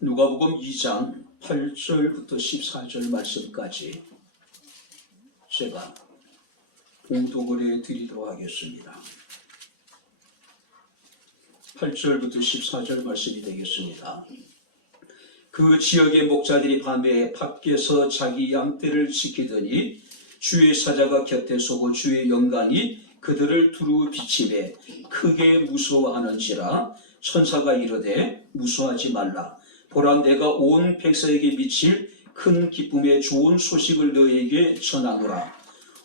누가복음 2장 8절부터 14절 말씀까지 제가 봉독을 해드리도록 하겠습니다. 8절부터 14절 말씀이 되겠습니다. 그 지역의 목자들이 밤에 밖에서 자기 양떼를 지키더니 주의 사자가 곁에 서고 주의 영광이 그들을 두루 비치매 크게 무서워하는지라. 천사가 이르되 무서워하지 말라. 보라, 내가 온 백성에게 미칠 큰 기쁨의 좋은 소식을 너희에게 전하노라.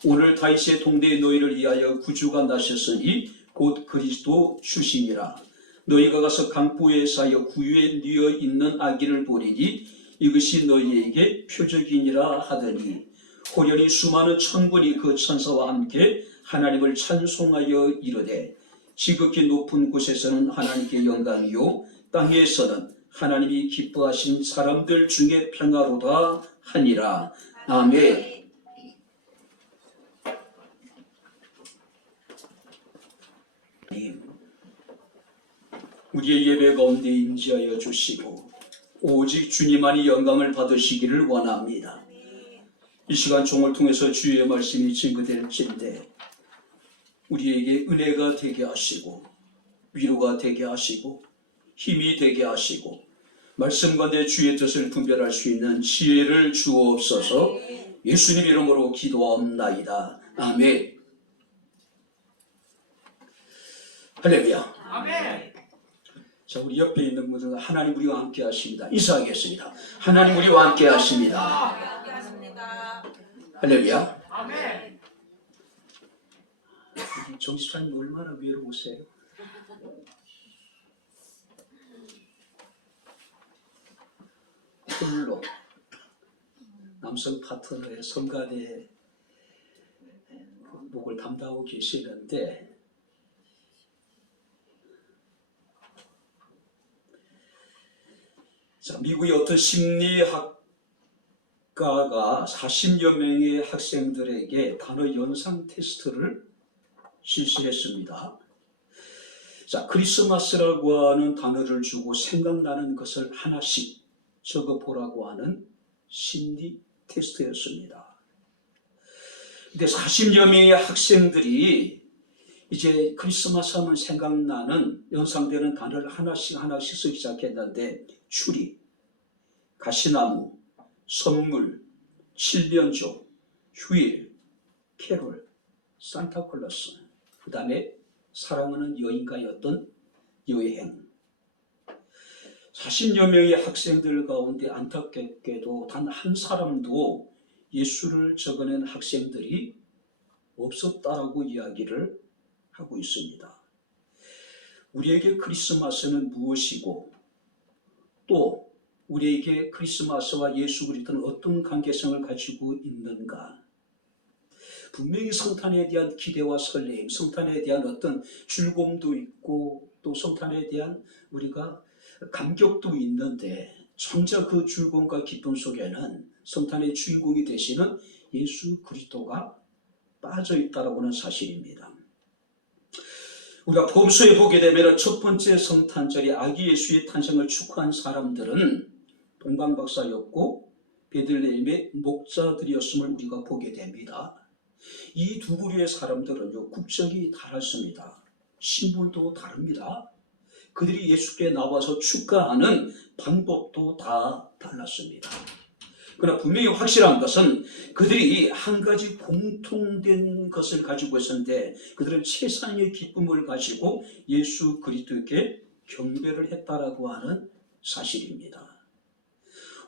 오늘 다윗의 동대의 너희를 위하여 구주가 나셨으니 곧 그리스도 주시니라. 너희가 가서 강보에 쌓여 구유에 뉘어 있는 아기를 보리니 이것이 너희에게 표적이니라 하더니, 호련히 수많은 천군이 그 천사와 함께 하나님을 찬송하여 이르되, 지극히 높은 곳에서는 하나님께 영광이요 땅에서는 하나님이 기뻐하신 사람들 중에 평화로다 하니라. 아멘. 우리의 예배 가운데 임재하여 주시고 오직 주님만이 영광을 받으시기를 원합니다. 이 시간 종을 통해서 주의 말씀이 증거될진데 우리에게 은혜가 되게 하시고 위로가 되게 하시고 힘이 되게 하시고 말씀과 내 주의 뜻을 분별할 수 있는 지혜를 주옵소서. 예수님 이름으로 기도하옵나이다. 아멘. 할렐루야. 아멘. 자, 우리 옆에 있는 분들은 하나님 우리와 함께 하십니다. 인사하겠습니다. 하나님 우리와 함께 하십니다. 할렐루야. 아멘. 정집사님 얼마나 외로우세요? 홀로 남성 파트너의 성가대 목을 담당하고 계시는데, 자, 미국의 어떤 심리학가가 40여 명의 학생들에게 단어 연상 테스트를 실시했습니다. 자, 크리스마스라고 하는 단어를 주고 생각나는 것을 하나씩 적어보라고 하는 심리 테스트였습니다. 근데 40여 명의 학생들이 이제 크리스마스 하면 생각나는 연상되는 단어를 하나씩 쓰기 시작했는데, 추리, 가시나무, 선물, 칠면조, 휴일, 캐롤, 산타클로스, 그 다음에 사랑하는 여인과였던 여행. 40여 명의 학생들 가운데 안타깝게도 단 한 사람도 예수를 적어낸 학생들이 없었다라고 이야기를 하고 있습니다. 우리에게 크리스마스는 무엇이고 또 우리에게 크리스마스와 예수 그리스도는 어떤 관계성을 가지고 있는가? 분명히 성탄에 대한 기대와 설렘, 성탄에 대한 어떤 즐거움도 있고 또 성탄에 대한 우리가 감격도 있는데, 정작 그 즐거움과 기쁨 속에는 성탄의 주인공이 되시는 예수 그리스도가 빠져 있다라고 하는 사실입니다. 우리가 복음서에 보게 되면 첫 번째 성탄절이 아기 예수의 탄생을 축하한 사람들은 동방박사였고 베들레헴의 목자들이었음을 우리가 보게 됩니다. 이 두 부류의 사람들은요, 국적이 다릅니다. 신분도 다릅니다. 그들이 예수께 나와서 축하하는 방법도 다 달랐습니다. 그러나 분명히 확실한 것은 그들이 한 가지 공통된 것을 가지고 있었는데, 그들은 최상의 기쁨을 가지고 예수 그리스도께 경배를 했다라고 하는 사실입니다.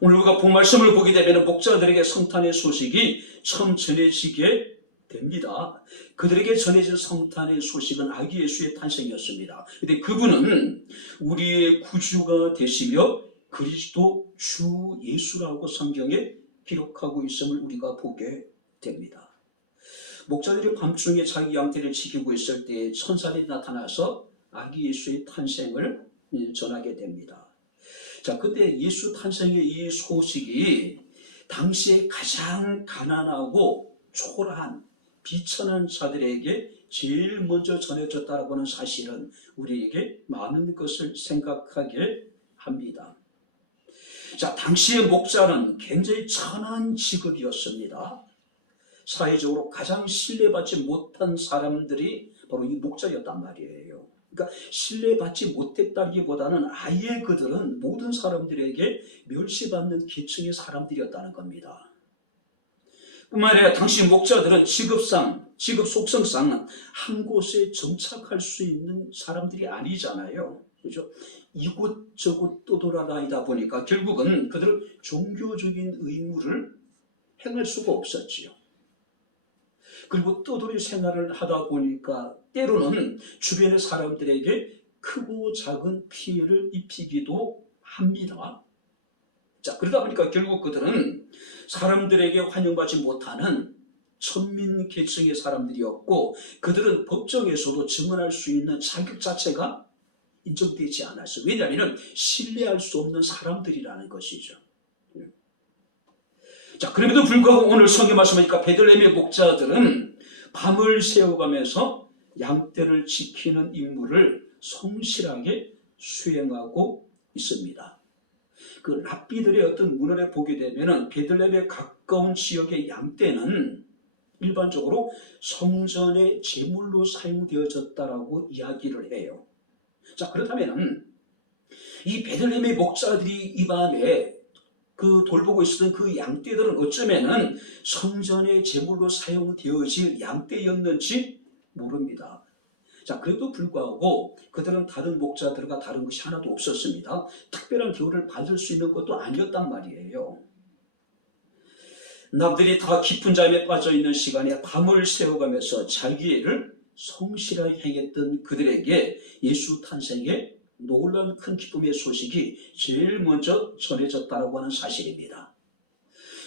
오늘 우리가 본 말씀을 보게 되면 목자들에게 성탄의 소식이 처음 전해지게 됩니다. 그들에게 전해진 성탄의 소식은 아기 예수의 탄생이었습니다. 그런데 그분은 우리의 구주가 되시며 그리스도 주 예수라고 성경에 기록하고 있음을 우리가 보게 됩니다. 목자들이 밤중에 자기 양떼를 지키고 있을 때 천사들이 나타나서 아기 예수의 탄생을 전하게 됩니다. 자, 그때 예수 탄생의 이 소식이 당시에 가장 가난하고 초라한 비천한 자들에게 제일 먼저 전해졌다고 하는 사실은 우리에게 많은 것을 생각하게 합니다. 자, 당시의 목자는 굉장히 천한 직업이었습니다. 사회적으로 가장 신뢰받지 못한 사람들이 바로 이 목자였단 말이에요. 그러니까 신뢰받지 못했다기보다는 아예 그들은 모든 사람들에게 멸시받는 계층의 사람들이었다는 겁니다. 뿐만 아니라 당시 목자들은 직업 속성상 한 곳에 정착할 수 있는 사람들이 아니잖아요. 그렇죠? 이곳저곳 떠돌아다니다 보니까 결국은 그들은 종교적인 의무를 행할 수가 없었지요. 그리고 떠돌이 생활을 하다 보니까 때로는 주변의 사람들에게 크고 작은 피해를 입히기도 합니다. 자, 그러다 보니까 결국 그들은 사람들에게 환영받지 못하는 천민 계층의 사람들이었고, 그들은 법정에서도 증언할 수 있는 자격 자체가 인정되지 않았어요. 왜냐하면 신뢰할 수 없는 사람들이라는 것이죠. 자, 그럼에도 불구하고 오늘 성경 말씀하니까 베들레헴의 목자들은 밤을 새워가면서 양떼를 지키는 임무를 성실하게 수행하고 있습니다. 그 랍비들의 어떤 문헌에 보게 되면 베들레헴에 가까운 지역의 양떼는 일반적으로 성전의 제물로 사용되어졌다라고 이야기를 해요. 자, 그렇다면 이 베들레헴의 목자들이 이 밤에 그 돌보고 있었던 그 양떼들은 어쩌면은 성전의 제물로 사용되어질 양떼였는지 모릅니다. 자, 그래도 불구하고 그들은 다른 목자들과 다른 것이 하나도 없었습니다. 특별한 교훈을 받을 수 있는 것도 아니었단 말이에요. 남들이 다 깊은 잠에 빠져있는 시간에 밤을 새워가면서 자기 일을 성실하게 행했던 그들에게 예수 탄생의 놀라운 큰 기쁨의 소식이 제일 먼저 전해졌다고 하는 사실입니다.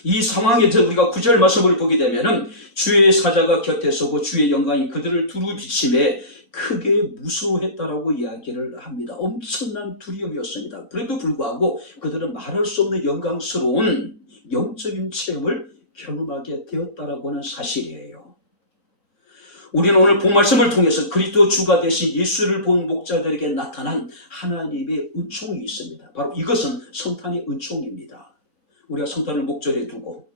이 상황에서 우리가 9절 말씀을 보게 되면 주의 사자가 곁에 서고 주의 영광이 그들을 두루 비침에 크게 무서워했다라고 이야기를 합니다. 엄청난 두려움이었습니다. 그래도 불구하고 그들은 말할 수 없는 영광스러운 영적인 체험을 경험하게 되었다라고 하는 사실이에요. 우리는 오늘 본 말씀을 통해서 그리스도 주가 되신 예수를 본 목자들에게 나타난 하나님의 은총이 있습니다. 바로 이것은 성탄의 은총입니다. 우리가 성탄을 목전에 두고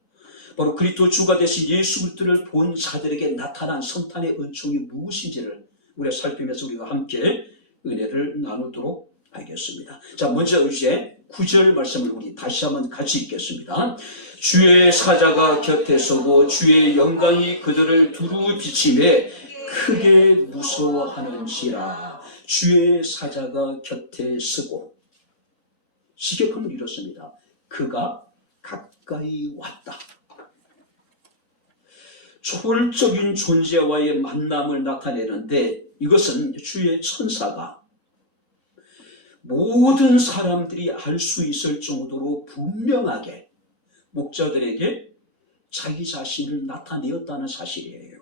바로 그리스도 주가 되신 예수 그리스도를 본 자들에게 나타난 성탄의 은총이 무엇인지를 우리가 살피면서 우리가 함께 은혜를 나누도록 하겠습니다. 자, 먼저 이제 9절 말씀을 우리 다시 한번 같이 읽겠습니다. 주의 사자가 곁에 서고 주의 영광이 그들을 두루 비침에 크게 무서워하는지라. 주의 사자가 곁에 서고, 시격하면 이렇습니다. 그가 가까이 왔다. 초월적인 존재와의 만남을 나타내는데 이것은 주의 천사가 모든 사람들이 알 수 있을 정도로 분명하게 목자들에게 자기 자신을 나타내었다는 사실이에요.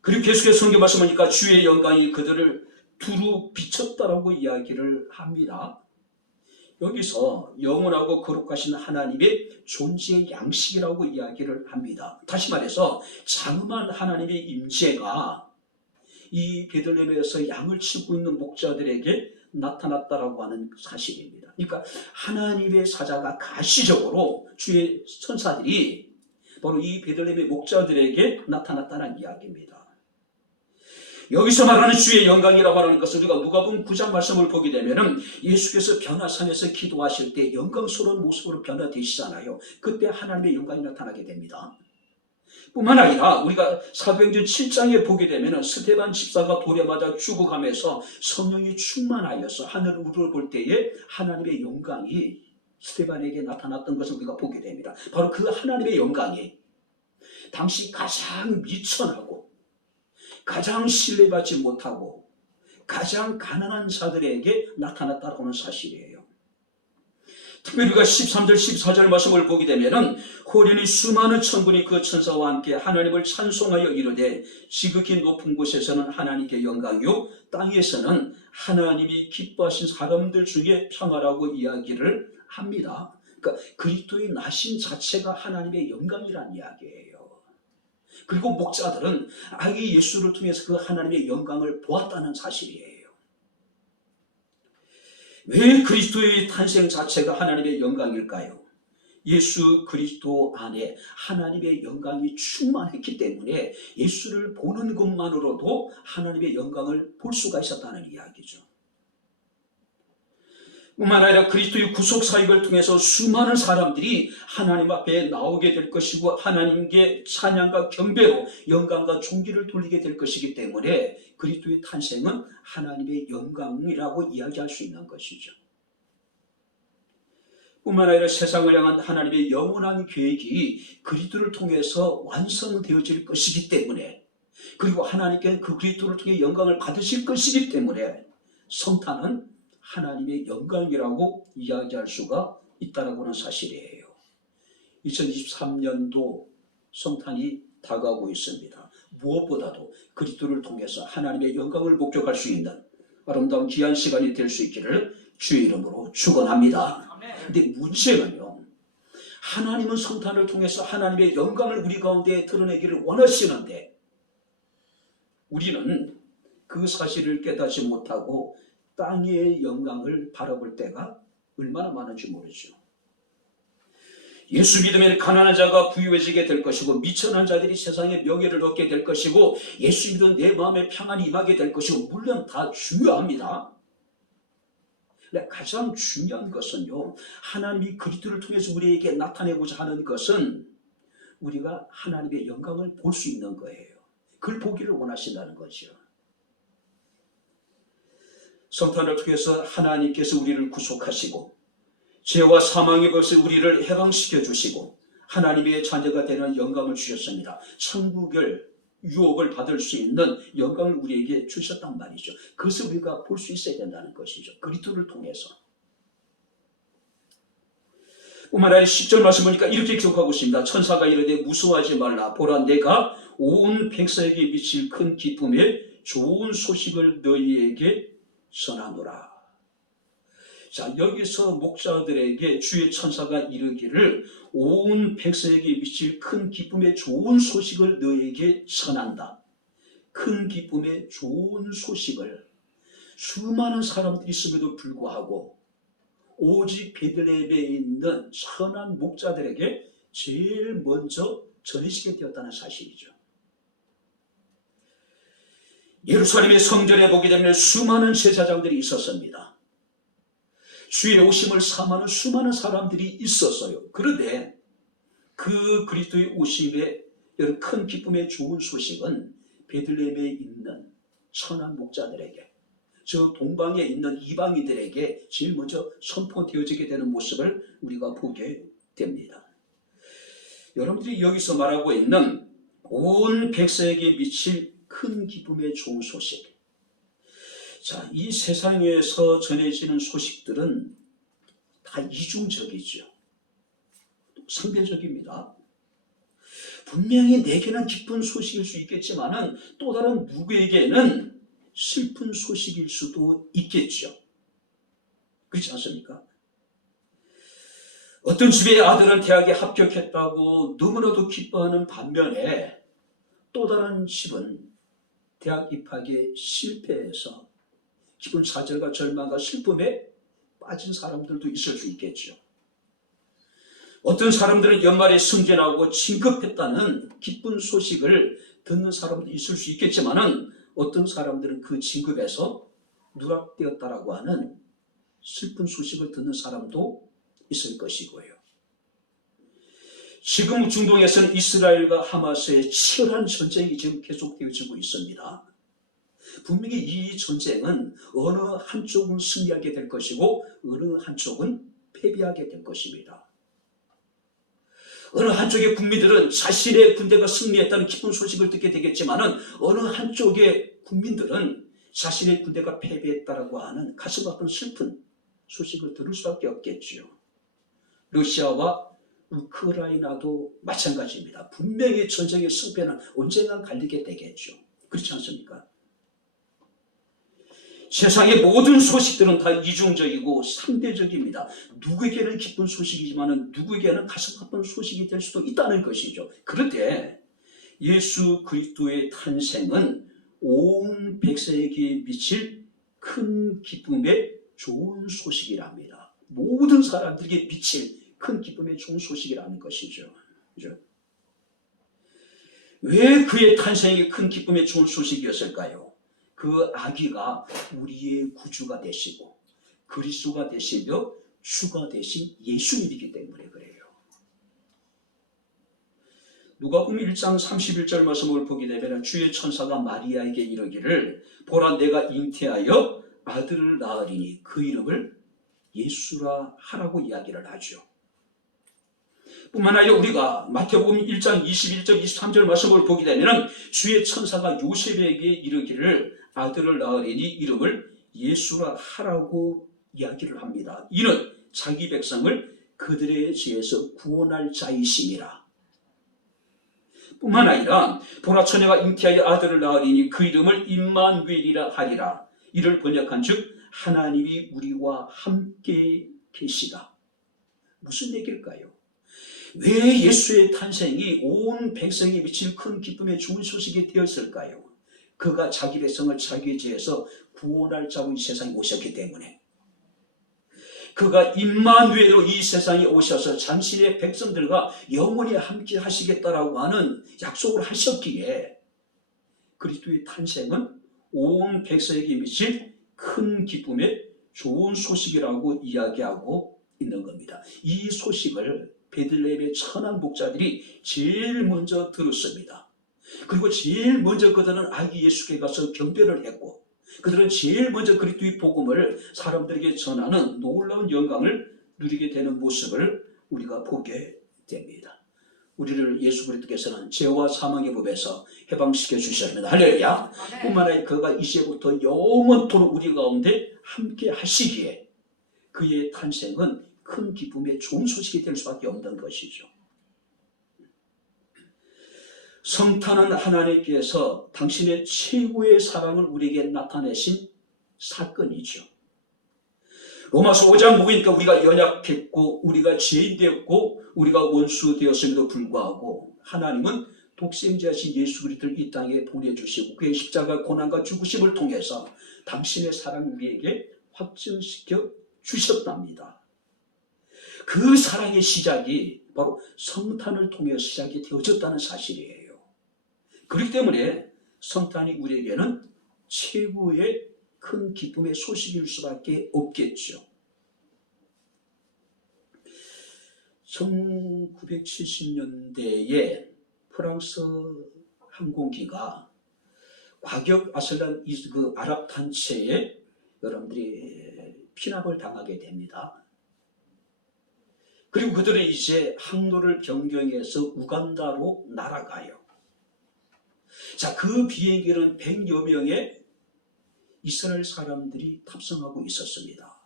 그리고 계속해서 성경 말씀하니까 주의 영광이 그들을 두루 비쳤다라고 이야기를 합니다. 여기서 영원하고 거룩하신 하나님의 존재의 양식이라고 이야기를 합니다. 다시 말해서 장엄한 하나님의 임재가 이 베들레헴에서 양을 치고 있는 목자들에게 나타났다라고 하는 사실입니다. 그러니까 하나님의 사자가 가시적으로 주의 천사들이 바로 이 베들레헴의 목자들에게 나타났다는 이야기입니다. 여기서 말하는 주의 영광이라고 하는 것은 우리가 누가복음 9장 말씀을 보게 되면 예수께서 변화산에서 기도하실 때 영광스러운 모습으로 변화되시잖아요. 그때 하나님의 영광이 나타나게 됩니다. 뿐만 아니라 우리가 사도행전 7장에 보게 되면 스데반 집사가 돌에 맞아 죽어가면서 성령이 충만하여서 하늘을 우러볼 때에 하나님의 영광이 스데반에게 나타났던 것을 우리가 보게 됩니다. 바로 그 하나님의 영광이 당시 가장 미천하고 가장 신뢰받지 못하고 가장 가난한 자들에게 나타났다고 하는 사실이에요. 특별히 우리가 13절 14절 말씀을 보게 되면 호련히 수많은 천군이 그 천사와 함께 하나님을 찬송하여 이르되 지극히 높은 곳에서는 하나님께 영광이요 땅에서는 하나님이 기뻐하신 사람들 중에 평화라고 이야기를 합니다. 그러니까 그리스도의 나신 자체가 하나님의 영광이라는 이야기예요. 그리고 목자들은 아기 예수를 통해서 그 하나님의 영광을 보았다는 사실이에요. 왜 그리스도의 탄생 자체가 하나님의 영광일까요? 예수 그리스도 안에 하나님의 영광이 충만했기 때문에 예수를 보는 것만으로도 하나님의 영광을 볼 수가 있었다는 이야기죠. 뿐만 아니라 그리스도의 구속 사역을 통해서 수많은 사람들이 하나님 앞에 나오게 될 것이고 하나님께 찬양과 경배로 영광과 존귀를 돌리게 될 것이기 때문에 그리스도의 탄생은 하나님의 영광이라고 이야기할 수 있는 것이죠. 뿐만 아니라 세상을 향한 하나님의 영원한 계획이 그리스도를 통해서 완성되어질 것이기 때문에, 그리고 하나님께는 그 그리스도를 통해 영광을 받으실 것이기 때문에 성탄은 하나님의 영광이라고 이야기할 수가 있다는 사실이에요. 2023년도 성탄이 다가오고 있습니다. 무엇보다도 그리스도를 통해서 하나님의 영광을 목격할 수 있는 아름다운 귀한 시간이 될 수 있기를 주의 이름으로 축원합니다. 근데 문제는요, 하나님은 성탄을 통해서 하나님의 영광을 우리 가운데 드러내기를 원하시는데 우리는 그 사실을 깨닫지 못하고 땅의 영광을 바라볼 때가 얼마나 많은지 모르죠. 예수 믿으면 가난한 자가 부유해지게 될 것이고 미천한 자들이 세상의 명예를 얻게 될 것이고 예수 믿으면 내 마음에 평안이 임하게 될 것이고, 물론 다 중요합니다. 가장 중요한 것은요, 하나님이 그리스도를 통해서 우리에게 나타내고자 하는 것은 우리가 하나님의 영광을 볼 수 있는 거예요. 그걸 보기를 원하신다는 거죠. 성탄을 통해서 하나님께서 우리를 구속하시고 죄와 사망의 벌써 우리를 해방시켜 주시고 하나님의 자녀가 되는 영광을 주셨습니다. 천국을 유업을 받을 수 있는 영광을 우리에게 주셨단 말이죠. 그것을 우리가 볼 수 있어야 된다는 것이죠. 그리스도를 통해서. 뿐만 아니라 10절 말씀 보니까 이렇게 기록하고 있습니다. 천사가 이르되 무서워하지 말라. 보라, 내가 온 백성에게 미칠 큰 기쁨의 좋은 소식을 너희에게 전하노라. 자, 여기서 목자들에게 주의 천사가 이르기를 온 백성에게 미칠 큰 기쁨의 좋은 소식을 너에게 전한다. 큰 기쁨의 좋은 소식을 수많은 사람들이 있음에도 불구하고 오직 베들레헴에 있는 선한 목자들에게 제일 먼저 전해지게 되었다는 사실이죠. 예루살렘의 성전에 보게 되면 수많은 제사장들이 있었습니다. 주의 오심을 사모하는 수많은 사람들이 있었어요. 그런데 그 그리스도의 오심의 이런 큰 기쁨의 좋은 소식은 베들레헴에 있는 선한 목자들에게, 저 동방에 있는 이방인들에게 제일 먼저 선포되어지게 되는 모습을 우리가 보게 됩니다. 여러분들이 여기서 말하고 있는 온 백성에게 미칠 큰 기쁨의 좋은 소식, 자, 이 세상에서 전해지는 소식들은 다 이중적이죠. 상대적입니다. 분명히 내게는 기쁜 소식일 수 있겠지만은 또 다른 누구에게는 슬픈 소식일 수도 있겠죠. 그렇지 않습니까? 어떤 집의 아들은 대학에 합격했다고 너무나도 기뻐하는 반면에 또 다른 집은 대학 입학에 실패해서 기쁜 좌절과 절망과 슬픔에 빠진 사람들도 있을 수 있겠죠. 어떤 사람들은 연말에 승진하고 진급했다는 기쁜 소식을 듣는 사람도 있을 수 있겠지만은 어떤 사람들은 그 진급에서 누락되었다라고 하는 슬픈 소식을 듣는 사람도 있을 것이고요. 지금 중동에서는 이스라엘과 하마스의 치열한 전쟁이 지금 계속되어지고 있습니다. 분명히 이 전쟁은 어느 한쪽은 승리하게 될 것이고 어느 한쪽은 패배하게 될 것입니다. 어느 한쪽의 국민들은 자신의 군대가 승리했다는 기쁜 소식을 듣게 되겠지만 어느 한쪽의 국민들은 자신의 군대가 패배했다라고 하는 가슴 아픈 슬픈 소식을 들을 수밖에 없겠지요. 러시아와 우크라이나도 마찬가지입니다. 분명히 전쟁의 승패는 언젠가 갈리게 되겠죠. 그렇지 않습니까? 세상의 모든 소식들은 다 이중적이고 상대적입니다. 누구에게는 기쁜 소식이지만 누구에게는 가슴 아픈 소식이 될 수도 있다는 것이죠. 그런데 예수 그리스도의 탄생은 온 백성에게 미칠 큰 기쁨의 좋은 소식이랍니다. 모든 사람들에게 미칠 큰 기쁨의 좋은 소식이라는 것이죠. 그죠? 왜 그의 탄생이 큰 기쁨의 좋은 소식이었을까요? 그 아기가 우리의 구주가 되시고 그리스도가 되시며 주가 되신 예수님이기 때문에 그래요. 누가복음 1장 31절 말씀을 보게 되면 주의 천사가 마리아에게 이르기를 보라 내가 잉태하여 아들을 낳으리니 그 이름을 예수라 하라고 이야기를 하죠. 뿐만 아니라 우리가 마태복음 1장 21절 23절 말씀을 보게 되면 주의 천사가 요셉에게 이르기를 아들을 낳으리니 이름을 예수라 하라고 이야기를 합니다. 이는 자기 백성을 그들의 죄에서 구원할 자이심이라. 뿐만 아니라 보라 처녀가 잉태하여 아들을 낳으리니 그 이름을 임마누엘이라 하리라. 이를 번역한즉 하나님이 우리와 함께 계시다. 무슨 얘기일까요? 왜 예수의 탄생이 온 백성에 미칠 큰 기쁨의 좋은 소식이 되었을까요? 그가 자기 백성을 자기의 죄에서 구원할 자로 이 세상에 오셨기 때문에. 그가 임마누엘로 이 세상에 오셔서 당신의 백성들과 영원히 함께 하시겠다라고 하는 약속을 하셨기에 그리스도의 탄생은 온 백성에게 미칠 큰 기쁨의 좋은 소식이라고 이야기하고 있는 겁니다. 이 소식을 베들레헴의 천한 목자들이 제일 먼저 들었습니다. 그리고 제일 먼저 그들은 아기 예수께 가서 경배를 했고 그들은 제일 먼저 그리스도의 복음을 사람들에게 전하는 놀라운 영광을 누리게 되는 모습을 우리가 보게 됩니다. 우리를 예수 그리스도께서는 죄와 사망의 법에서 해방시켜 주셨습니다. 할렐루야. 뿐만 아니라 그가 이제부터 영원토록 우리 가운데 함께 하시기에 그의 탄생은 큰 기쁨의 좋은 소식이 될 수밖에 없는 것이죠. 성탄은 하나님께서 당신의 최고의 사랑을 우리에게 나타내신 사건이죠. 로마서 5장 보니까 우리가 연약했고 우리가 죄인 되었고 우리가 원수 되었음에도 불구하고 하나님은 독생자신 예수 그리스도를 이 땅에 보내주시고 그의 십자가 고난과 죽으심을 통해서 당신의 사랑을 우리에게 확증시켜 주셨답니다. 그 사랑의 시작이 바로 성탄을 통해 시작이 되어졌다는 사실이에요. 그렇기 때문에 성탄이 우리에게는 최고의 큰 기쁨의 소식일 수밖에 없겠죠. 1970년대에 프랑스 항공기가 과격 아슬란 그 아랍 단체에 여러분들이 피납을 당하게 됩니다. 그리고 그들은 이제 항로를 변경해서 우간다로 날아가요. 자, 그 비행기는 100여 명의 이스라엘 사람들이 탑승하고 있었습니다.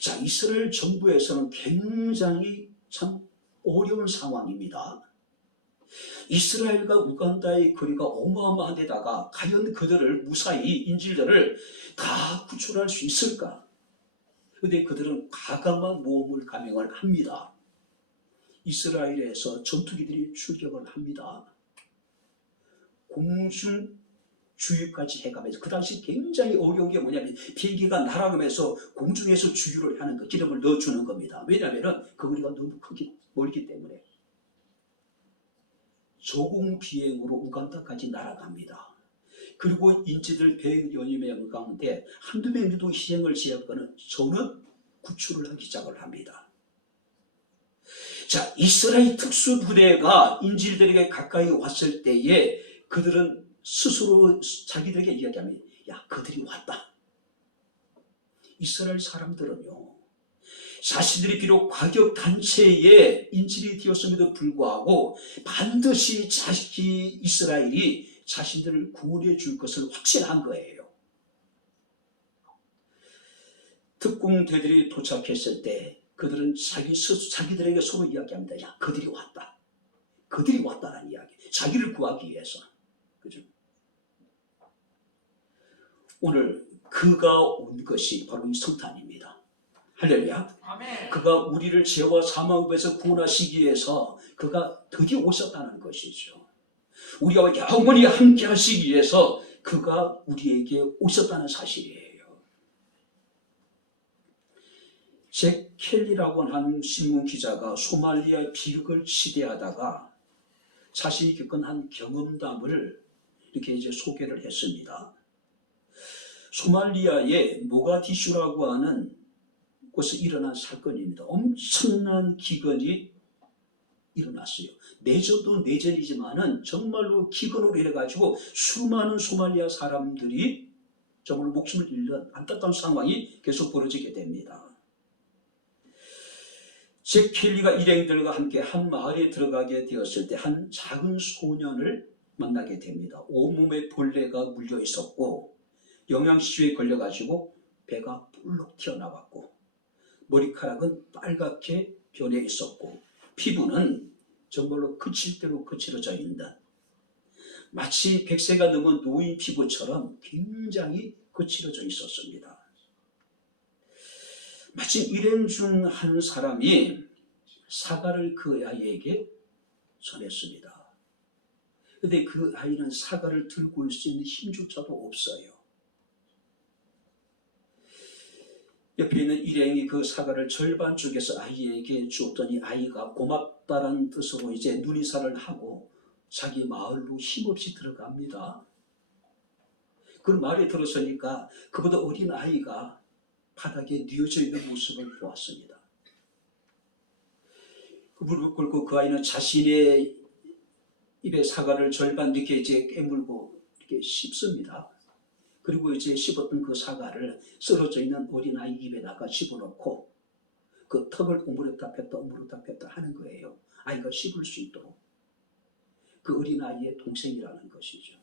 자, 이스라엘 정부에서는 굉장히 참 어려운 상황입니다. 이스라엘과 우간다의 거리가 어마어마한 데다가 과연 그들을 무사히 인질들을 다 구출할 수 있을까? 그런데 그들은 과감한 모험을 감행을 합니다. 이스라엘에서 전투기들이 출격을 합니다. 공중 주유까지 해가면서 그 당시 굉장히 어려운 게 뭐냐면 비행기가 날아가면서 공중에서 주유를 하는 거 기름을 넣어주는 겁니다. 왜냐하면 그 거리가 너무 멀기 때문에 저공 비행으로 우간다까지 날아갑니다. 그리고 인지들 100여 명 가운데 한두 명도 희생을 지었거는 저는 구출을 하기 시작을 합니다. 자, 이스라엘 특수부대가 인질들에게 가까이 왔을 때에 그들은 스스로 자기들에게 이야기합니다. 야, 그들이 왔다. 이스라엘 사람들은요, 자신들이 비록 과격 단체의 인질이 되었음에도 불구하고 반드시 이스라엘이 자신들을 구원해 줄 것을 확신한 거예요. 특공대들이 도착했을 때 그들은 자기들에게 서로 이야기합니다. 야, 그들이 왔다. 그들이 왔다라는 이야기. 자기를 구하기 위해서. 그죠? 오늘 그가 온 것이 바로 이 성탄입니다. 할렐루야. 아멘. 그가 우리를 죄와 사망에서 구원하시기 위해서 그가 드디어 오셨다는 것이죠. 우리가 영원히 함께 하시기 위해서 그가 우리에게 오셨다는 사실이에요. 잭 켈리라고 하는 신문 기자가 소말리아 비극을 취재하다가 자신이 겪은 한 경험담을 이렇게 이제 소개를 했습니다. 소말리아의 모가디슈라고 하는 곳에 일어난 사건입니다. 엄청난 기근이 일어났어요. 내전도 내전이지만은 정말로 기근으로 인해가지고 수많은 소말리아 사람들이 정말 목숨을 잃는 안타까운 상황이 계속 벌어지게 됩니다. 잭 켈리가 일행들과 함께 한 마을에 들어가게 되었을 때 한 작은 소년을 만나게 됩니다. 온몸에 벌레가 물려 있었고 영양실조에 걸려가지고 배가 볼록 튀어나왔고 머리카락은 빨갛게 변해 있었고 피부는 정말로 거칠 대로 거칠어져 있는 마치 100세가 넘은 노인 피부처럼 굉장히 거칠어져 있었습니다. 마침 일행 중 한 사람이 사과를 그 아이에게 전했습니다. 그런데 그 아이는 사과를 들고 올 수 있는 힘조차도 없어요. 옆에 있는 일행이 그 사과를 절반 쪽에서 아이에게 주었더니 아이가 고맙다는 뜻으로 이제 눈인사를 하고 자기 마을로 힘없이 들어갑니다. 그 말에 들어서니까 그보다 어린 아이가 바닥에 뉘어져 있는 모습을 보았습니다. 그 무릎 꿇고 그 아이는 자신의 입에 사과를 절반 이렇게 이제 깨물고 이렇게 씹습니다. 그리고 이제 씹었던 그 사과를 쓰러져 있는 어린아이 입에다가 집어넣고 그 턱을 오므렸다 폈다 오므렸다 폈다 하는 거예요. 아이가 씹을 수 있도록. 그 어린아이의 동생이라는 것이죠.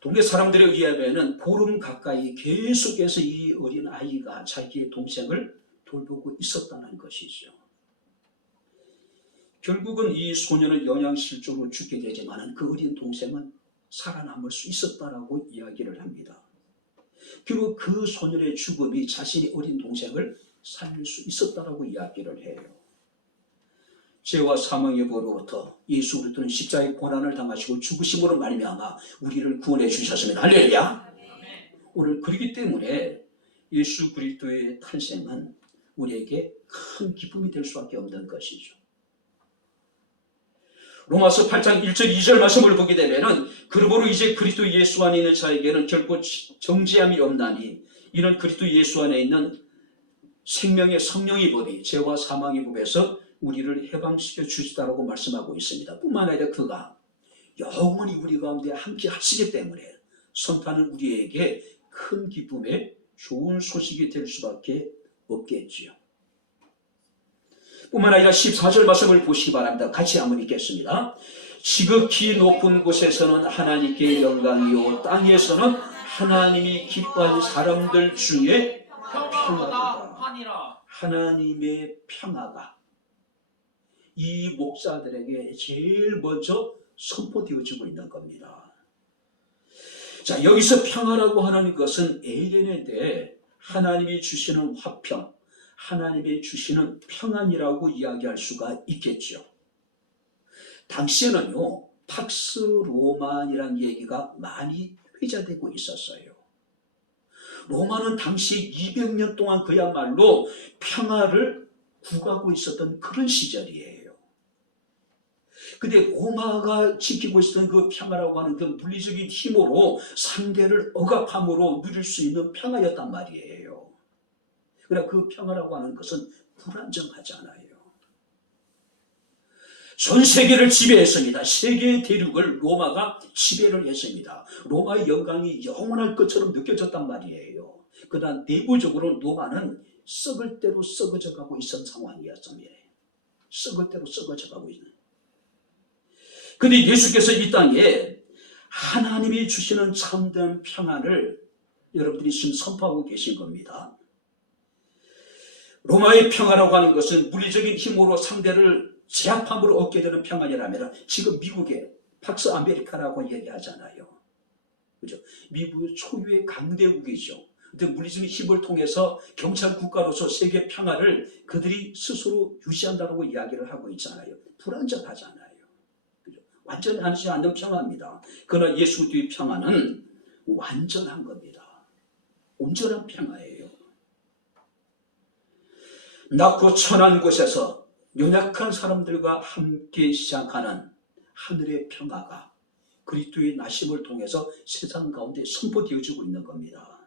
동네 사람들에 의하면 보름 가까이 계속해서 이 어린아이가 자기의 동생을 돌보고 있었다는 것이죠. 결국은 이 소년은 영양실조로 죽게 되지만 그 어린 동생은 살아남을 수 있었다라고 이야기를 합니다. 결국 그 소년의 죽음이 자신의 어린 동생을 살릴 수 있었다라고 이야기를 해요. 죄와 사망의 벌로부터 예수 그리스도는 십자가의 고난을 당하시고 죽으심으로 말미암아 우리를 구원해 주셨습니다. 할렐루야. 오늘 그렇기 때문에 예수 그리스도의 탄생은 우리에게 큰 기쁨이 될 수밖에 없는 것이죠. 로마서 8장 1절 2절 말씀을 보게 되면은 그러므로 이제 그리스도 예수 안에 있는 자에게는 결코 정죄함이 없나니 이는 그리스도 예수 안에 있는 생명의 성령의 법이 죄와 사망의 법에서 우리를 해방시켜 주시다라고 말씀하고 있습니다. 뿐만 아니라 그가 영원히 우리 가운데 함께 하시기 때문에 성탄은 우리에게 큰 기쁨의 좋은 소식이 될 수밖에 없겠지요. 뿐만 아니라 14절 말씀을 보시기 바랍니다. 같이 한번 읽겠습니다. 지극히 높은 곳에서는 하나님께 영광이요 땅에서는 하나님이 기뻐하는 사람들 중에 평화가 하나님의 평화가 이 목사들에게 제일 먼저 선포되어지고 있는 겁니다. 자, 여기서 평화라고 하는 것은 에덴에 대해 하나님이 주시는 화평, 하나님이 주시는 평안이라고 이야기할 수가 있겠죠. 당시에는요, 팍스 로만이라는 얘기가 많이 회자되고 있었어요. 로마는 당시 200년 동안 그야말로 평화를 구가고 있었던 그런 시절이에요. 근데 로마가 지키고 있었던 그 평화라고 하는 그 물리적인 힘으로 상대를 억압함으로 누릴 수 있는 평화였단 말이에요. 그러나 그 평화라고 하는 것은 불안정하잖아요. 전 세계를 지배했습니다. 세계 대륙을 로마가 지배를 했습니다. 로마의 영광이 영원할 것처럼 느껴졌단 말이에요. 그러나 내부적으로 로마는 썩을 대로 썩어져 가고 있었던 상황이었습니다. 썩을 대로 썩어져 가고 있는. 그런데 예수께서 이 땅에 하나님이 주시는 참된 평안을 여러분들이 지금 선포하고 계신 겁니다. 로마의 평화라고 하는 것은 물리적인 힘으로 상대를 제압함으로 얻게 되는 평안이라면 지금 미국의 팍스 아메리카라고 얘기하잖아요. 그죠? 미국의 초유의 강대국이죠. 근데 물리적인 힘을 통해서 경찰 국가로서 세계 평화를 그들이 스스로 유지한다고 이야기를 하고 있잖아요. 불안정하잖아요. 그죠? 완전하지 않는 평화입니다. 그러나 예수 그리스도의 평화는 완전한 겁니다. 온전한 평화예요. 낮고 천한 곳에서 연약한 사람들과 함께 시작하는 하늘의 평화가 그리스도의 나심을 통해서 세상 가운데 선포되어지고 있는 겁니다.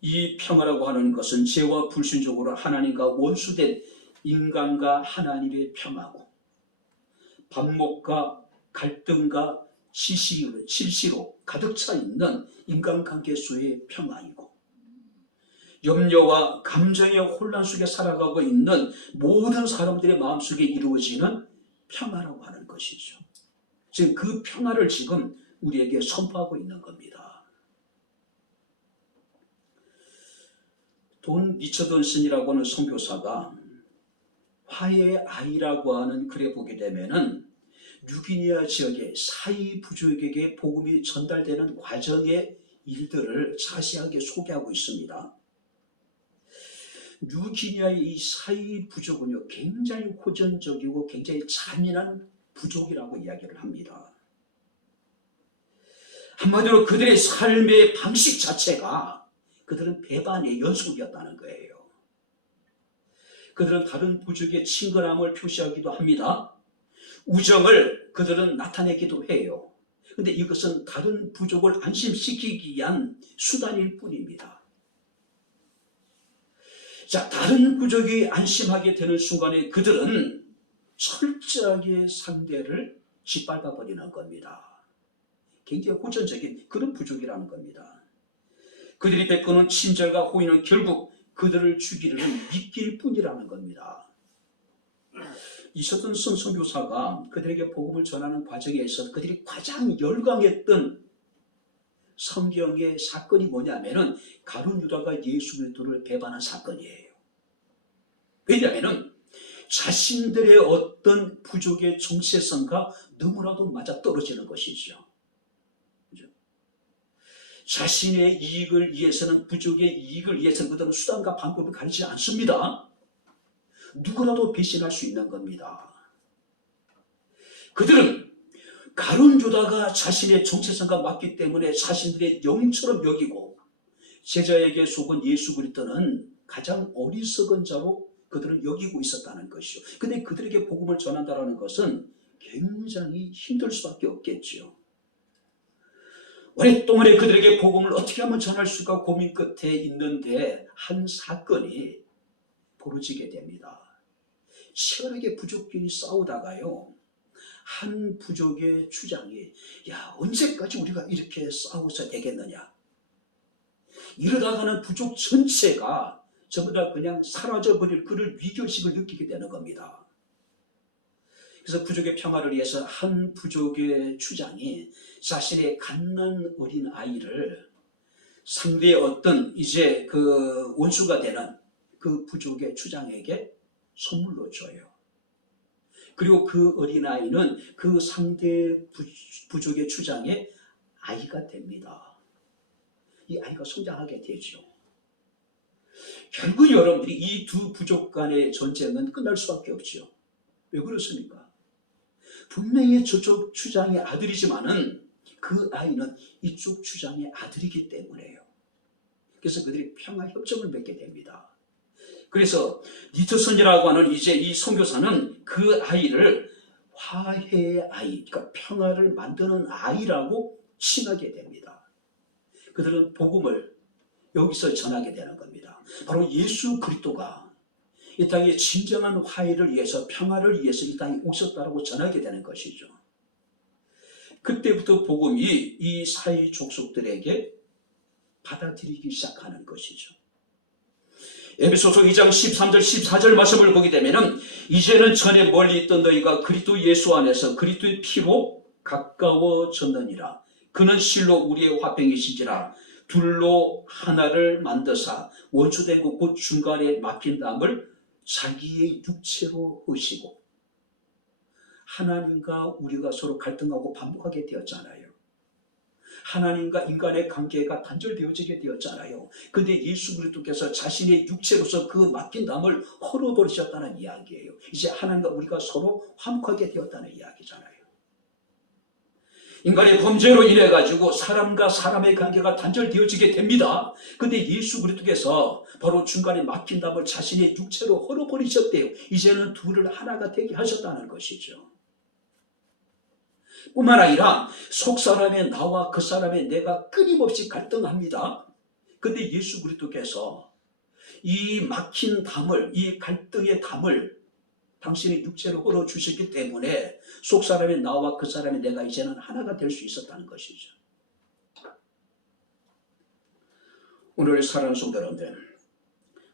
이 평화라고 하는 것은 죄와 불순종으로 하나님과 원수된 인간과 하나님의 평화고, 반목과 갈등과 실시로 가득 차 있는 인간관계 속의 평화이고, 염려와 감정의 혼란 속에 살아가고 있는 모든 사람들의 마음속에 이루어지는 평화라고 하는 것이죠. 지금 그 평화를 지금 우리에게 선포하고 있는 겁니다. 돈 리처던슨이라고 하는 선교사가 화해의 아이라고 하는 글에 보게 되면은 뉴기니아 지역의 사이 부족에게 복음이 전달되는 과정의 일들을 자세하게 소개하고 있습니다. 뉴기니아의 이 사이 부족은요, 굉장히 호전적이고 굉장히 잔인한 부족이라고 이야기를 합니다. 한마디로 그들의 삶의 방식 자체가 그들은 배반의 연속이었다는 거예요. 그들은 다른 부족의 친근함을 표시하기도 합니다. 우정을 그들은 나타내기도 해요. 그런데 이것은 다른 부족을 안심시키기 위한 수단일 뿐입니다. 자, 다른 부족이 안심하게 되는 순간에 그들은 철저하게 상대를 짓밟아 버리는 겁니다. 굉장히 호전적인 그런 부족이라는 겁니다. 그들이 베푸는 친절과 호의는 결국 그들을 죽이려는 미끼일 뿐이라는 겁니다. 이셨던 선교사가 그들에게 복음을 전하는 과정에 있어서 그들이 가장 열광했던 성경의 사건이 뭐냐면은 가룟 유다가 예수 그리스도를 배반한 사건이에요. 왜냐하면은 자신들의 어떤 부족의 정체성과 너무나도 맞아떨어지는 것이죠. 그죠? 자신의 이익을 위해서는, 부족의 이익을 위해서는 그들은 수단과 방법을 가리지 않습니다. 누구라도 배신할 수 있는 겁니다. 그들은 가룟 유다가 자신의 정체성과 맞기 때문에 자신들의 영처럼 여기고, 제자에게 속은 예수 그리스도는 가장 어리석은 자로 그들은 여기고 있었다는 것이죠. 근데 그들에게 복음을 전한다는 것은 굉장히 힘들 수밖에 없겠죠. 오랫동안에 그들에게 복음을 어떻게 하면 전할 수가 고민 끝에 있는데 한 사건이 벌어지게 됩니다. 치열하게 부족끼리 싸우다가요, 한 부족의 주장이 야, 언제까지 우리가 이렇게 싸워서 되겠느냐, 이러다가는 부족 전체가 전부 다 그냥 사라져버릴 그런 위기의식을 느끼게 되는 겁니다. 그래서 부족의 평화를 위해서 한 부족의 주장이 자신의 갓난 어린 아이를 상대의 어떤 이제 그 원수가 되는 그 부족의 주장에게 선물로 줘요. 그리고 그 어린아이는 그 상대 부족의 주장의 아이가 됩니다. 이 아이가 성장하게 되죠. 결국 여러분들이 이 두 부족 간의 전쟁은 끝날 수밖에 없죠. 왜 그렇습니까? 분명히 저쪽 주장의 아들이지만은 그 아이는 이쪽 주장의 아들이기 때문에요. 그래서 그들이 평화협정을 맺게 됩니다. 그래서 니터슨이라고 하는 이제 이 선교사는 그 아이를 화해의 아이, 그러니까 평화를 만드는 아이라고 칭하게 됩니다. 그들은 복음을 여기서 전하게 되는 겁니다. 바로 예수 그리스도가 이 땅에 진정한 화해를 위해서, 평화를 위해서 이 땅에 오셨다라고 전하게 되는 것이죠. 그때부터 복음이 이 사이 족속들에게 받아들이기 시작하는 것이죠. 에베소서 2장 13절 14절 말씀을 보게 되면은 이제는 전에 멀리 있던 너희가 그리스도 예수 안에서 그리스도의 피로 가까워졌느니라. 그는 실로 우리의 화평이시지라. 둘로 하나를 만드사 원수된 것 곧 중간에 막힌 담을 자기의 육체로 하시고, 하나님과 우리가 서로 갈등하고 반복하게 되었잖아요. 하나님과 인간의 관계가 단절되어지게 되었잖아요. 그런데 예수 그리스도께서 자신의 육체로서 그 막힌 담을 헐어버리셨다는 이야기예요. 이제 하나님과 우리가 서로 화목하게 되었다는 이야기잖아요. 인간의 범죄로 인해 가지고 사람과 사람의 관계가 단절되어지게 됩니다. 근데 예수 그리스도께서 바로 중간에 막힌 담을 자신의 육체로 헐어버리셨대요. 이제는 둘을 하나가 되게 하셨다는 것이죠. 뿐만 아니라 속 사람의 나와 그 사람의 내가 끊임없이 갈등합니다. 근데 예수 그리스도께서 이 막힌 담을, 이 갈등의 담을 당신의 육체로 헐어주셨기 때문에 속 사람의 나와 그 사람의 내가 이제는 하나가 될 수 있었다는 것이죠. 오늘 사랑하는 성도 여러분들,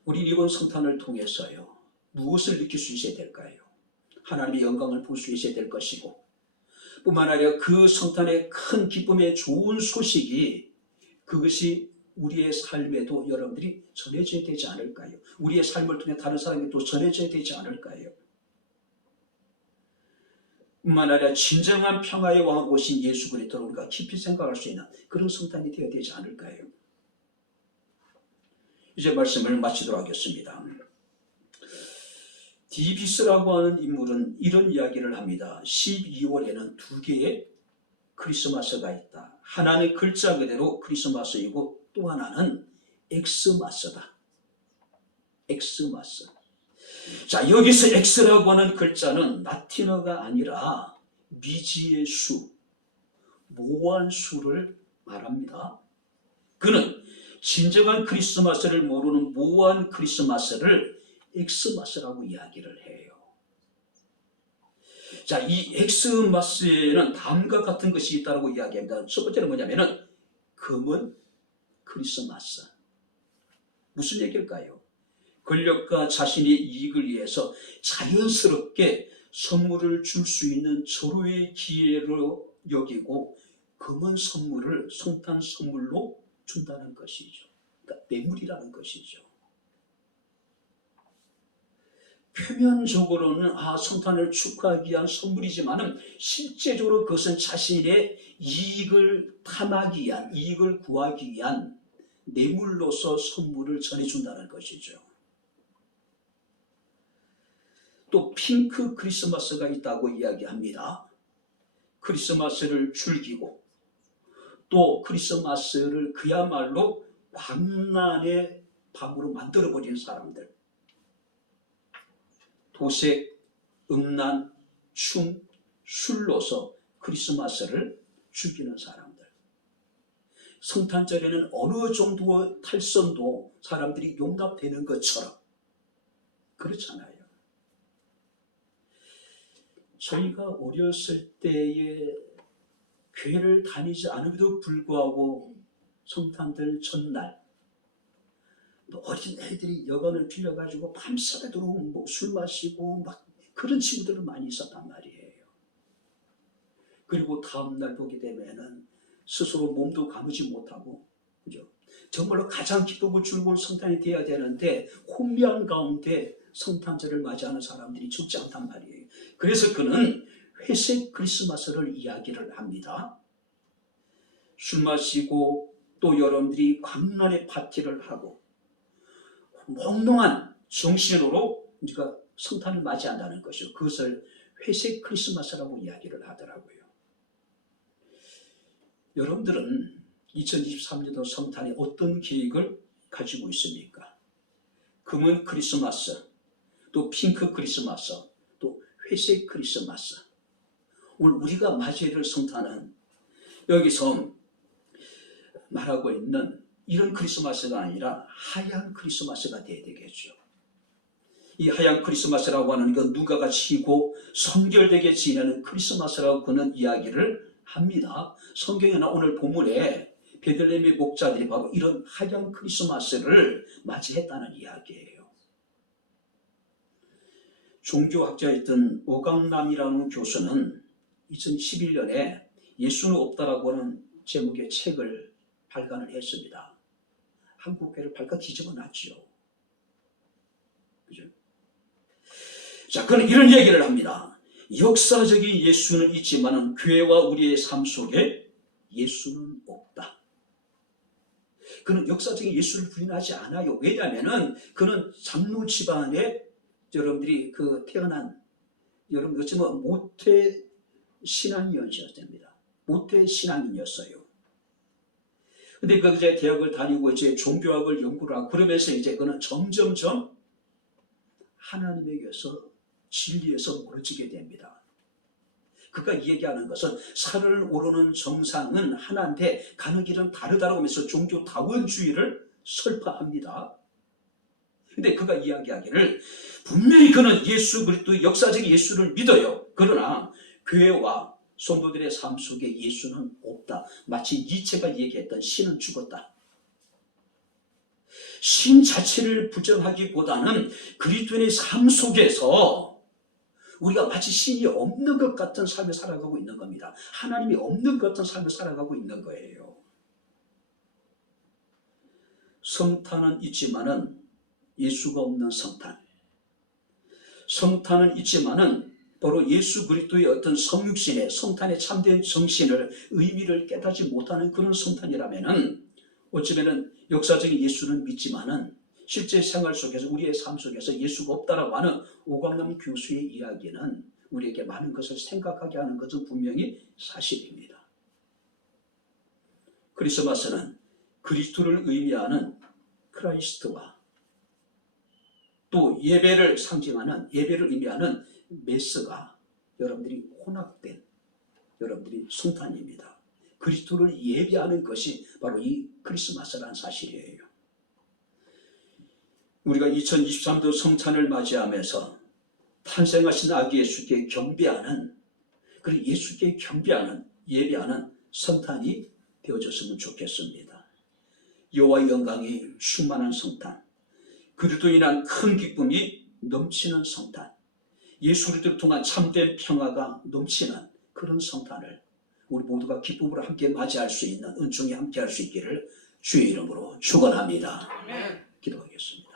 우리 이번 성탄을 통해서요, 무엇을 느낄 수 있어야 될까요? 하나님의 영광을 볼 수 있어야 될 것이고, 뿐만 아니라 그 성탄의 큰 기쁨의 좋은 소식이 그것이 우리의 삶에도 여러분들이 전해져야 되지 않을까요? 우리의 삶을 통해 다른 사람에게도 전해져야 되지 않을까요? 뿐만 아니라 진정한 평화의 왕 오신 예수 그리스도를 우리가 깊이 생각할 수 있는 그런 성탄이 되어야 되지 않을까요? 이제 말씀을 마치도록 하겠습니다. 디비스라고 하는 인물은 이런 이야기를 합니다. 12월에는 두 개의 크리스마스가 있다. 하나는 글자 그대로 크리스마스이고 또 하나는 엑스마스다. 엑스마스. 자, 여기서 X라고 하는 글자는 라틴어가 아니라 미지의 수, 모호한 수를 말합니다. 그는 진정한 크리스마스를 모르는 모호한 크리스마스를 엑스마스라고 이야기를 해요. 자, 이 엑스마스에는 다음과 같은 것이 있다고 이야기합니다. 첫 번째는 뭐냐면은 금은 크리스마스. 무슨 얘기일까요? 권력과 자신의 이익을 위해서 자연스럽게 선물을 줄 수 있는 절호의 기회로 여기고 금은 선물을 성탄 선물로 준다는 것이죠. 그러니까 뇌물이라는 것이죠. 표면적으로는 성탄을 축하하기 위한 선물이지만 실제적으로 그것은 자신의 이익을 탐하기 위한, 이익을 구하기 위한 뇌물로서 선물을 전해준다는 것이죠. 또 핑크 크리스마스가 있다고 이야기합니다. 크리스마스를 즐기고 또 크리스마스를 그야말로 광란의 밤으로 만들어버리는 사람들. 도색, 음란, 춤, 술로서 크리스마스를 즐기는 사람들. 성탄절에는 어느 정도의 탈선도 사람들이 용납되는 것처럼 그렇잖아요. 저희가 어렸을 때에 교회를 다니지 않음에도 불구하고 성탄절 전날 어린 애들이 여관을 빌려가지고 밤새도록 술 마시고 막 그런 친구들은 많이 있었단 말이에요. 그리고 다음날 보게 되면은 스스로 몸도 가누지 못하고, 그죠? 정말로 가장 기쁘고 즐거운 성탄이 되어야 되는데 혼미한 가운데 성탄절을 맞이하는 사람들이 적지 않단 말이에요. 그래서 그는 회색 크리스마스를 이야기를 합니다. 술 마시고 또 여러분들이 광란의 파티를 하고 몽롱한 정신으로 우리가 성탄을 맞이한다는 것이죠. 그것을 회색 크리스마스라고 이야기를 하더라고요. 여러분들은 2023년도 성탄에 어떤 계획을 가지고 있습니까? 금은 크리스마스, 또 핑크 크리스마스, 또 회색 크리스마스. 오늘 우리가 맞이해야 될 성탄은 여기서 말하고 있는 이런 크리스마스가 아니라 하얀 크리스마스가 되어야 되겠죠. 이 하얀 크리스마스라고 하는 건 누가가 지고 성결되게 지내는 크리스마스라고 그는 이야기를 합니다. 성경에는 오늘 본문에 베들레헴의 목자들이 바로 이런 하얀 크리스마스를 맞이했다는 이야기예요. 종교학자였던 오강남이라는 교수는 2011년에 예수는 없다라고 하는 제목의 책을 발간을 했습니다. 한국교회를 발칵 뒤집어 놨죠. 그죠? 자, 그는 이런 얘기를 합니다. 역사적인 예수는 있지만 교회와 우리의 삶 속에 예수는 없다. 그는 역사적인 예수를 부인하지 않아요. 왜냐하면 그는 장로 집안에 여러분들이 태어난 여러분 어쩌면 모태 신앙이었습니다. 모태 신앙인이었어요. 근데 그 이제 대학을 다니고 이제 종교학을 연구를 하고 그러면서 이제 그는 점점점 하나님에게서 진리에서 멀어지게 됩니다. 그가 얘기하는 것은 산을 오르는 정상은 하나인데 가는 길은 다르다고 하면서 종교 다원주의를 설파합니다. 근데 그가 이야기하기를 분명히 그는 예수 그리스도 역사적 예수를 믿어요. 그러나 교회와 성도들의 삶 속에 예수는 없다. 마치 니체가 얘기했던 신은 죽었다. 신 자체를 부정하기보다는 그리스도인의 삶 속에서 우리가 마치 신이 없는 것 같은 삶을 살아가고 있는 겁니다. 하나님이 없는 것 같은 삶을 살아가고 있는 거예요. 성탄은 있지만은 예수가 없는 성탄. 성탄은 있지만은 바로 예수 그리스도의 어떤 성육신의 성탄의 참된 정신을 의미를 깨닫지 못하는 그런 성탄이라면은 어쩌면은 역사적인 예수는 믿지만은 실제 생활 속에서 우리의 삶 속에서 예수가 없다라고 하는 오광남 교수의 이야기는 우리에게 많은 것을 생각하게 하는 것은 분명히 사실입니다. 크리스마스는 그리스도를 의미하는 크라이스트와 또 예배를 상징하는 예배를 의미하는 메스가 여러분들이 혼합된 여러분들이 성탄입니다. 그리스도를 예배하는 것이 바로 이 크리스마스라는 사실이에요. 우리가 2023도 성탄을 맞이하면서 탄생하신 아기 예수께 경배하는 그리고 예수께 경배하는 예배하는 성탄이 되어졌으면 좋겠습니다. 여호와의 영광이 충만한 성탄, 그리스도로 인한 큰 기쁨이 넘치는 성탄, 예수 그리스도를 통한 참된 평화가 넘치는 그런 성탄을 우리 모두가 기쁨으로 함께 맞이할 수 있는 은총이 함께 할 수 있기를 주의 이름으로 축원합니다. 기도하겠습니다.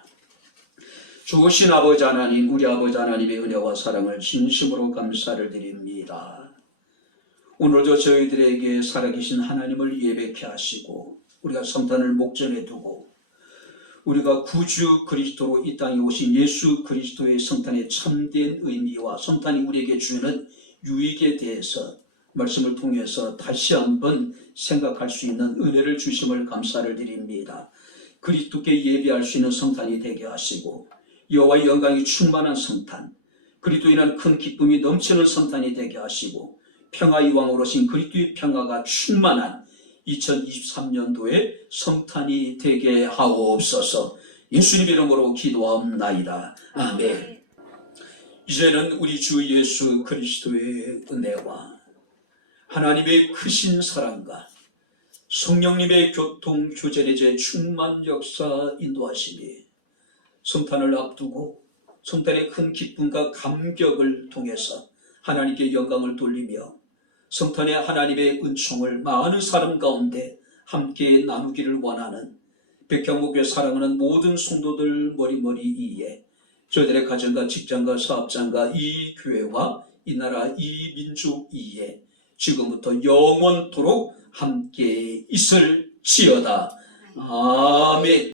좋으신 아버지 하나님, 우리 아버지 하나님의 은혜와 사랑을 진심으로 감사를 드립니다. 오늘도 저희들에게 살아계신 하나님을 예배케 하시고 우리가 성탄을 목전에 두고 우리가 구주 그리스도로 이 땅에 오신 예수 그리스도의 성탄의 참된 의미와 성탄이 우리에게 주는 유익에 대해서 말씀을 통해서 다시 한번 생각할 수 있는 은혜를 주심을 감사를 드립니다. 그리스도께 예배할 수 있는 성탄이 되게 하시고 여호와의 영광이 충만한 성탄, 그리스도로 인한 큰 기쁨이 넘치는 성탄이 되게 하시고 평화의 왕으로신 그리스도의 평화가 충만한 2023년도에 성탄이 되게 하옵소서. 예수님 이름으로 기도하옵나이다. 아멘. 이제는 우리 주 예수 그리스도의 은혜와 하나님의 크신 사랑과 성령님의 교통 교제의 제 충만 역사 인도하심이 성탄을 앞두고 성탄의 큰 기쁨과 감격을 통해서 하나님께 영광을 돌리며 성탄의 하나님의 은총을 많은 사람 가운데 함께 나누기를 원하는 백향목교회 사랑하는 모든 성도들 머리머리 이에 저희들의 가정과 직장과 사업장과 이 교회와 이 나라 이 민족 이에 지금부터 영원토록 함께 있을지어다. 아멘.